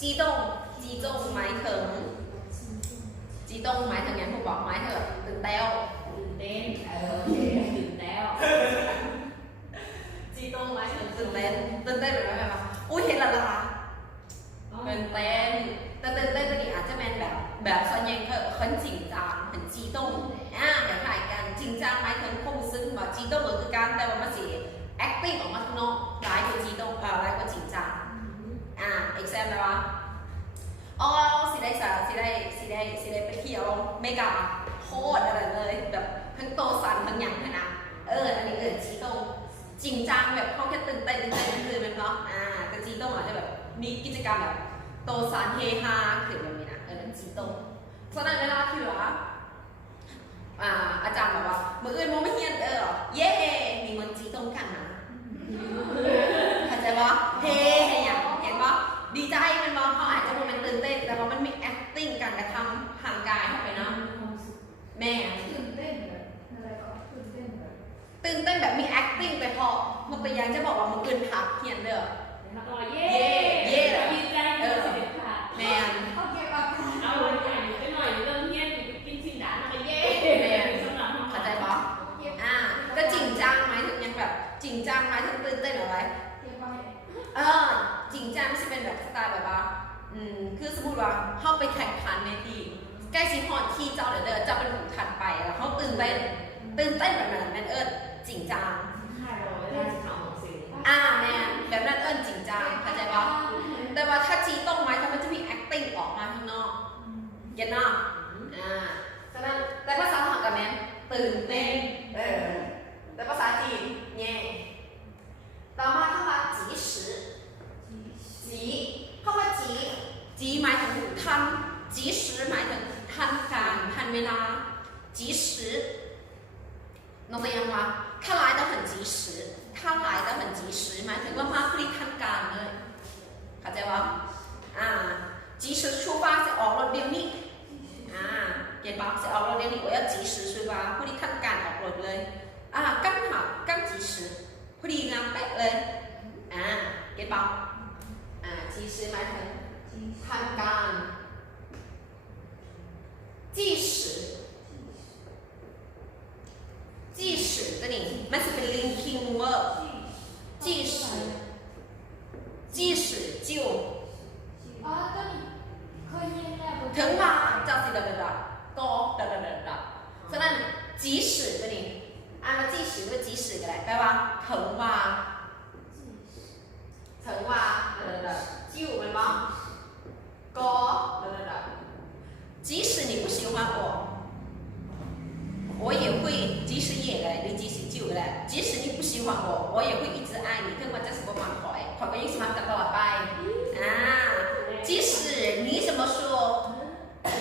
จีตงจีตงหมายถึงจีตงหมายถึงอย่างผู้บอกหมายถึงตื่นเต้นตื่นเต้นโอเคตื่นแล้วจีตงหมายถึงตื่นเต้นตื่นเต้นแบบไหนแบบอุ้ยเห็นละละตื่นเต้นแต่ตื่นเต้นตัวนี้อาจจะเป็นแบบส่วนใหญ่คนจริงจัง很激动คล้ายๆกันจริงจังหมายถึงความรู้สึกแบบ激动ก็คือการแต่ว่ามันสิ acting ออกมาข้างนอกร้ายกว่า激动ร้ายกว่าจริงจังexam อะไรวะอ๋อสิได้ไปเที่ยวเมกาโคตรอะไรเลยแบบทั้งโตสันทั้งอย่างนะอันนี้จีตงจริงจังแบบเขาแค่ตื่นเต้นคือมันเนาะแต่จีตงอาจจะแบบมีกิจกรรมแบบโตสันเฮฮาคือแบบนี้นะนั่นจีตงฉะนั้นเวลาที่ว่าอาจารย์บอกว่ามืออื่นมองไม่เฮียนเย่มีมันจีตงกันนะเข้าใจปะเฮ้อย่างเห็นปะดีใจมันบอกเขาอาจจะมันตื่นเต้นแต่ว่ามันมี acting การกระทำทางกายเข้าไปเนาะแม่ตื่นเต้นแบบอะไรก็ตื่นเต้นแบบมี acting ไปพอมันตัวอย่างจะบอกว่ามันเกินทักเขียนเด้อแล้วก็เย่ดีใจค่ะแม่เขาเก็บเอาวันใหญ่ไปหน่อยเรื่องเงี้ยกินสิ่งด่ามาเย่แม่เข้าใจปะก็จริงจังไหมถึงยังแบบจริงจังไหมถึงตื่นเต้นอะไรจริงจังไม่ใช่เป็นแบบสไตล์แบบว่าคือสมมติว่าเข้าไปแข่งขันในทีใกล้ชิดฮอดที่เจ้าเดินจะเป็นผู้ถัดไปแล้วเขาตื่นเต้นแบบนั้นแม่จริงจังแม่แบบนั้นจริงจังเข้าใจปะแต่ว่าถ้าจีต้องไหมถ้ามันจะมี acting ออกมาข้างนอกยันนอกฉะนั้นแต่ภาษาไทยกับแม่ตื่นเต้นแต่ภาษาจีนแย่ต่อมาเข้ามา及时เข้ามาจีหมายถึงทัน及时หมายถึงทันการทันเวลา及时น้องตัวอย่างว่า他来得很及时หมายถึงว่ามาพอดีทันการเลยเข้าใจปะ及时出发จะออกรถเดี๋ยวนี้เก็ตปะจะออกรถเดี๋ยวนี้我要及时出发พอดีทันการออกรถเลย刚及时พอดีงามเป๊ะเลยเก็ตปะ及时หมายถึงทันการ计时ตัวนี้มันจะเป็น linking verb 计时就ตัวนี้เคยเรียนแล้วถึงว่าจะสิก็ฉะนั้น即使ตัวนี้มา即使ก็即使ก็ได้แปลว่าถึงว่า就มันว่าก็即使你不喜欢我也会即使也来你即使就来即使你不喜欢我也会一直爱你ถึงว่าจะสิบ่มักข่อยก็ยังสิมักกันตลอดไป即使你怎么说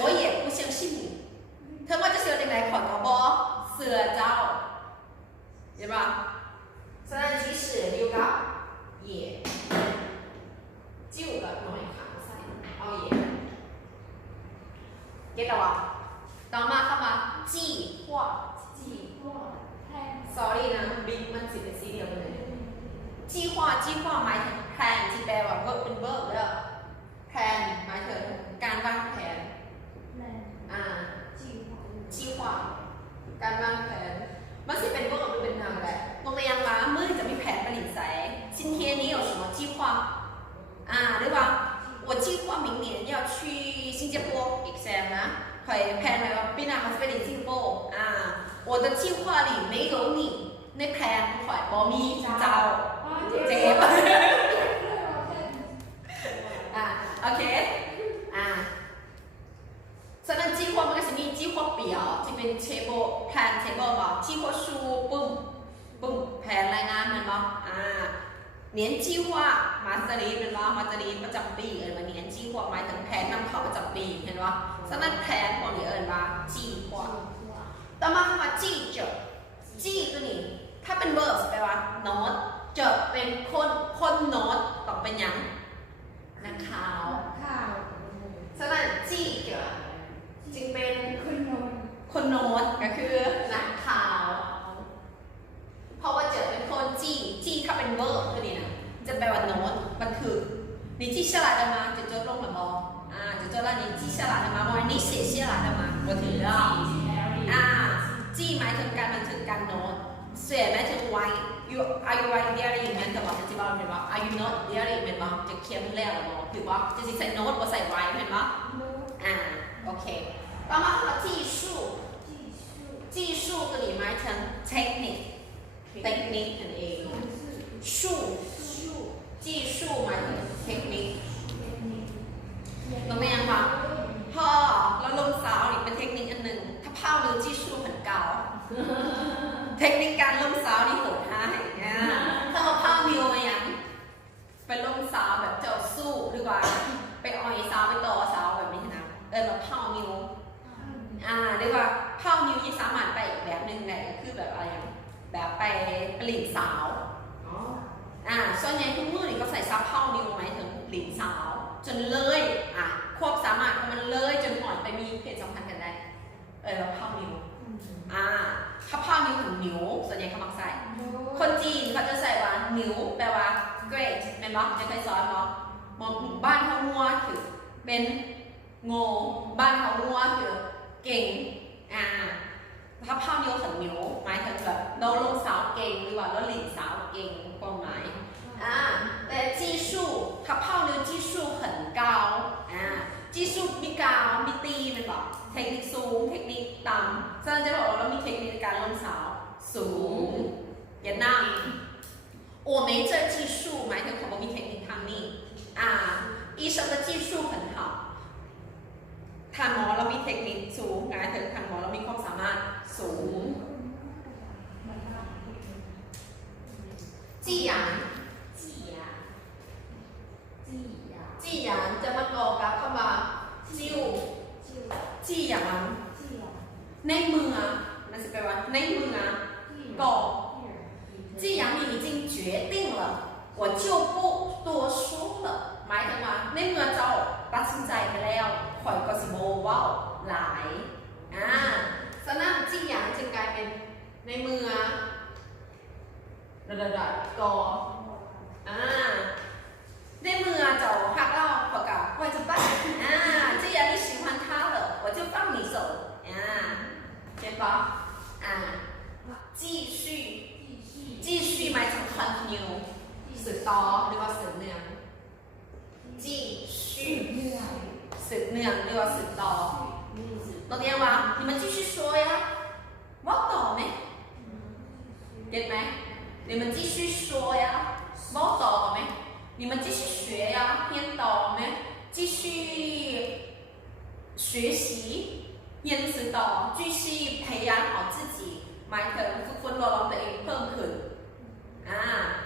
我也不相信你ถึงว่าจะเชื่อจังไดข่อยก็บ่เชื่อเจ้าเห็นป่ะฉะนั้น即使有กับ也就กับหน่อยค่ะใส่เอา也เก็ตป่ะต่อมาเข้ามา计划 sorry นะบิ๊กมันสิเป็นสีเดียวกันเลย计划หมายถึงแผนที่แปลว่าเป็นเวิร์บแล้วแผนหมายถึงการวางแผน计划การวางแผนมันสิเป็นเวิร์บหรือเป็นนามแหละตัวอย่างว่าเมื่อจะมีแผนผลิตใส่今天你有什么计划หรือว่า我计划明年要去新加坡 exam นะข่อยแผนไว้ว่าปีหน้าเขาจะไปสิงคโปร์我的计划里没有你ในแผนข่อยบ่มีเจ้าเจ็บโอเคฉะนั้น计划มันก็จะมี计划表ที่เป็นแผนtable บ่计划书ปึ้มแผนรายงานมันบ่年计划มาสเตอรีเป็นว่ามาสเตอรีประจำปีว่า年计划หมายถึงแผนนำเข้าประจำปีเห็นว่าฉะนั้นแผนของนี้ว่า计划ต่อมาคำว่าจี้ตัวนี้ถ้าเป็น verb แปลว่า note จะเป็นคนโน้ตต้องเป็นยังนักข่าวฉะนั้นจี้จึงเป็นคนโน้ตก็คือนักข่าวเพราะว่าเป็นคนจี้ถ้าเป็น verb ตัวนี้นะจะแปลว่า note บันทึก你记下来的的吗？就做弄了不？啊，就做了你记下来的吗？我你写下来的吗？我ถือแล้วจีหมายถึงการบันทึกการโน้ตเสียหมายถึงไว้ you are you writing diary เหมือนกับว่าจะบอกเป็นว่า are you not diary เป็นว่าจะเขียนแล้วหรอถือว่าจะใส่โน้ตว่าใส่ไว้เป็นว่าโอเคต่อมาคือ技术技术ตัวนี้หมายถึงเทคนิคนั่นเอง术技术หมายถึงเทคนิครู้ไหมยังคะพ่อแล้วลมสาวนี่เป็นเทคนิคอันหนึ่งถ้าเผาหรือ技术很高เทคนิคการลมสาวนี่โหดร้ายถ้าเราเผามิวมายังไปลมสาวแบบเจ้าสู้ดีกว่าไปอ่อยสาวไปต่อสาวแบบนี้นะเราเผามิวเรียกว่าเผามิวยังสามารถไปอีกแบบหนึ่งได้ก็คือแบบอะไรอย่างแบบไปหลีกสาวส่วนใหญ่ทุกมือนี่ก็ใส่ซับเผามิวหมายถึงหลีกสาวจนเลยควบสามารถของมันเลยจนอ่อนไปมีเพศสัมพันธ์กันได้เราเผามิวถ้าเผามิวถึงนิ้วส่วนใหญ่เขามักใส่คนจีนเขาจะใส่ว่านิ้วแปลว่า great แม่นบอกจะเคยสอนบอกบ้านเขางัวถือเป็นโง่บ้านเขางัวถือเก่งถ้าเผานิ้วถึงนิ้วหมายถึงแบบเราลงสาวเก่งหรือว่าเราหลีกสาวเก่งความหมายแต่技术他泡妞技术很高技术มีกาวมีตีมันบอกเทคนิคสูงเทคนิคต่ำฉะนั้นจะบอกว่าเรามีเทคนิคการลงสาวสูงอย่านั่ง我没这技术หมายถึงเขาบอกมีเทคนิคทางนี้医生的技术很好ทางหมอเรามีเทคนิคสูงหมายถึงทางหมอเรามีความสามารถสูงจีหยางจีหยางจะมาต่อกับคำว่าจิ้วจีหยางในเมืองนั่นสิแปลว่าในเมืองก่อจีหยาง你已经决定了我就不多说了หมายถึงว่าในเมื่อเจ้าตัดสินใจไปแล้วข่อยก็สิโบว้าวหลายฉะนั้นจีหยางจึงกลายเป็นในเมืองก่อในเมื่อเจ้าฮักเราขอกะว่าจะไป既然你喜欢他了我就放你走เห็นปะ继续หมายถึง continue สืบต่อหรือว่าสืบเนื่อง继续สืบเนื่องหรือว่าสืบต่อเราเรียกว่า你们继续说呀ว่าต่อไหมเก็ตไหม你们继续说呀ว่าต่อไหม你们继续学呀เรียนต่อไหม继续学习เรียนสืบต่อ继续培养好自己หมายถึงฝึกฝนตัวเราตัวเองเพิ่มขึ้น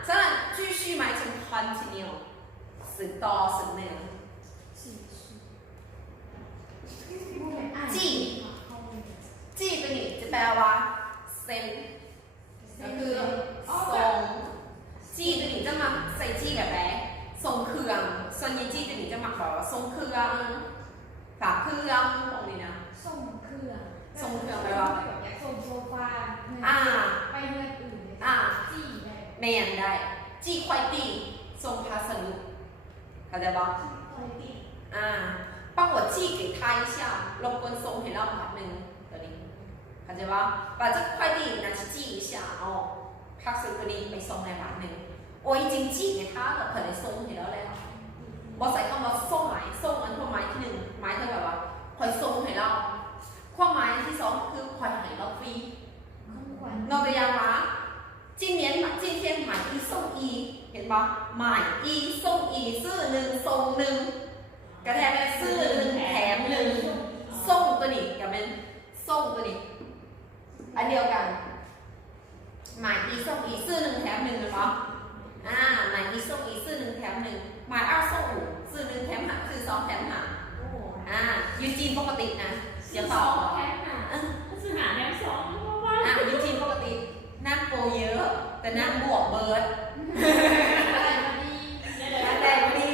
ฉะนั้น继续หมายถึง continue สืบต่อสืบเนื่องจี้ตัวนี้จะแปลว่าเซนก็คือทรงจี้ตัวนี้จะมาใส่จี้แบบไหนทรงเครื่องส่วนใหญ่จี้ตัวนี้จะมาบอกว่าทรงเครื่องฝาเครื่องตรงนี้นะทรงเครื่องแปลว่าส่งโซฟาไปเงินอื่นจี้ได้แมนได้จี้ควายตีส่งพัสดุเข้าใจปะ帮我寄给他一下รบกวนส่งให้เราพักหนึ่งตัวนี้เข้าใจปะ把这快递拿去寄一下พัสดุตัวนี้ไปส่งในร้านหนึ่ง我已经寄给他了เพื่อได้ส่งให้เราแล้วบอกใส่คำว่าส่งหมายส่งนั้นความหมายที่หนึ่งหมายถึงแบบว่าคอยส่งให้เราความหมายที่สองคือคอยให้เราฟรีเราตัวอย่างว่า今天买一送一เห็นปะ买一送一ซื้อหนึ่งส่งหนึ่งกระแทกเป็นซื้อหนึ่งแถมหนึ่งส่งตัวนี้กับเป็นส่งตัวนี้อันเดียวกัน买一送一ซื้อหนึ่งแถมหนึ่งเห็นปะ买一送一ซื้อหนึ่งแถมหนึ่ง买二送五ซื้อหนึ่งแถมห้าซื้อสองแถมห้ายูจีนปกตินะเดี๋ยวต่อแถมห้าซื้อหาแถมสองยูจีนปกตินั่งโปรเยอะแต่นั่งบวกเบิร์ดได้ดี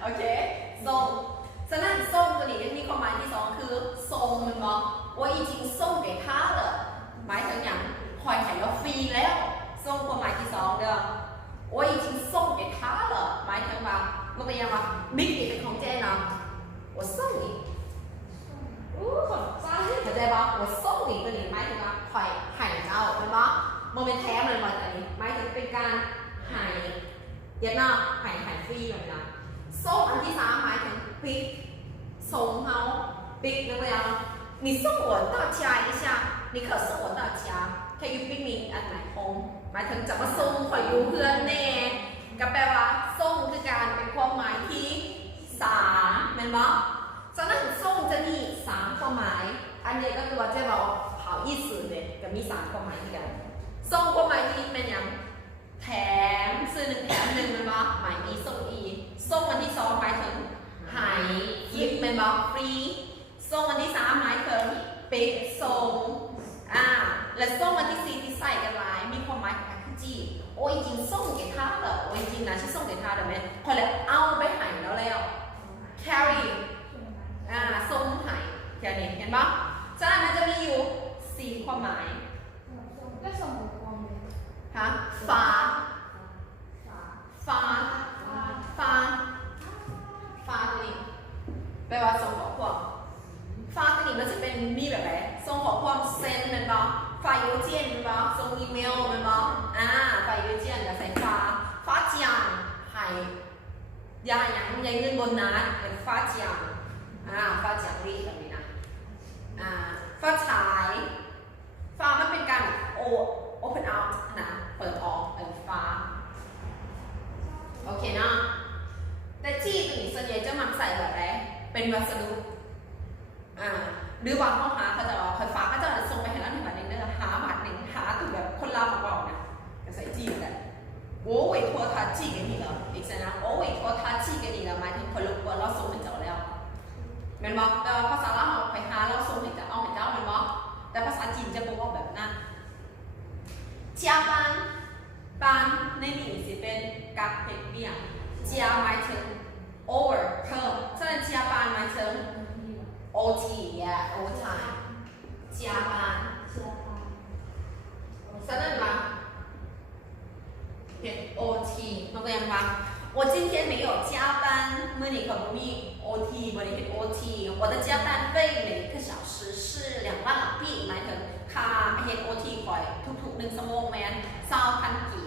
โอเคส่งฉะนั้นส่งตัวนี้มีความหมายที่สองคือส่งมันบอกว่าอีจริงส่ง给他了หมายถึงอย่างคอยให้เราฟรีแล้วส่งความหมายที่สองเด้อ我已经送给他了หมายถึงว่า ตัวอย่างว่าบิ๊กนี่เป็นของเจ๊เนาะ我送你อู้ขอบใจ เข้าใจปะ我送你ตัวนี้หมายถึงว่าคอยให้เจ้าเป็นปะโมเมนต์แท้เลยมันอันนี้หมายถึงเป็นการให้เดี๋ยวนะให้ฟรีแบบนั้นส่งอันที่สามหมายถึงปิกส่งเขาปิกนะตัวอย่าง你送我到家一下你可送我到家 Can you pick me at my home หมายถึงจะมาส่งคอยอยู่เพื่อนแน่ก็แปลว่าส่งคือการเป็นความหมายที่สามแม่นบ่ฉะนั้นส่งจะมีสามความหมายอันนี้ก็คือว่าจะบอก好意思เลยก็มีสามความหมายที่กันส่งความหมายที่เป็นอย่างแถมซื้อหนึ่งแถมหนึ่งแม่นบ่หมายอีส่งอีส่งอันที่สองหมายถึงหายยิบแม่นบ่ฟรีส่งอันที่สามหมายถึงปิกส่งและส่งอันที่สี่ที่ใส่กันหลายมีความหมายของการจี我已经送给他了我已经拿去送给他了แม่พอแล้วเอาไปให้แล้ว carry ส่งให้แค่นี้เห็นปะฉะนั้นมันจะมีอยู่สี่ความหมาย ก็ส่งหัวกองเลย ฮะฟ้าฟ้าตัวนี้แปลว่าส่งข้อความฟ้าตัวนี้มันจะเป็นมีแบบไหนส่งข้อความเซ็นเป็นปะ发邮件เป็นปะส่งอีเมลเป็นปะ发邮件ก็ใส่ฟ้าเจียงให้ยาอย่างเงินบนนั้นเป็นฟ้าเจียงฟ้าเจียงรีแบบนี้นะฟ้าฉายฟ้ามันเป็นการopen out นะเปิดออกเป็นฟ้าโอเคเนาะแต่จี้ตัวนี้ส่วนใหญ่จะมักใส่แบบไหนเป็นวัสดุหรือว่าเขาหาเขาจะเอาไฟฟ้าเขาจะส่งไปให้เราหนึ่งบาทหนึ่งเด้อหาบาทหนึ่งหาตัวแบบคนลาวมาบอกนะก็ใส่จี้กัน我委托他寄给你了อีกสักนะ我委托他寄给你了หมายถึงคนรู้ว่าเราส่งให้เจ้าแล้วแม่นบอกแต่ภาษาลาวไปหาเราส่งให้เจ้าเอาให้เจ้าแม่นบอกแต่ภาษาจีนจะบอกแบบนั้น加班ในนี้สิเป็นกับเฮ็ดเวียก加หมายถึง over เพิ่มฉะนั้น加班หมายถึงOT overtime 加班ฉะนั้นว่าOT มันก็ยังว่า我今天没有加班มื้อนี้ก็บ่มี OT บ่ได้เฮ็ด OT 我的加班费每个小时是2万港币หมายถึงค่าเฮ็ด OT ข่อยทุกๆ1ชั่วโมงแม่น20,000กี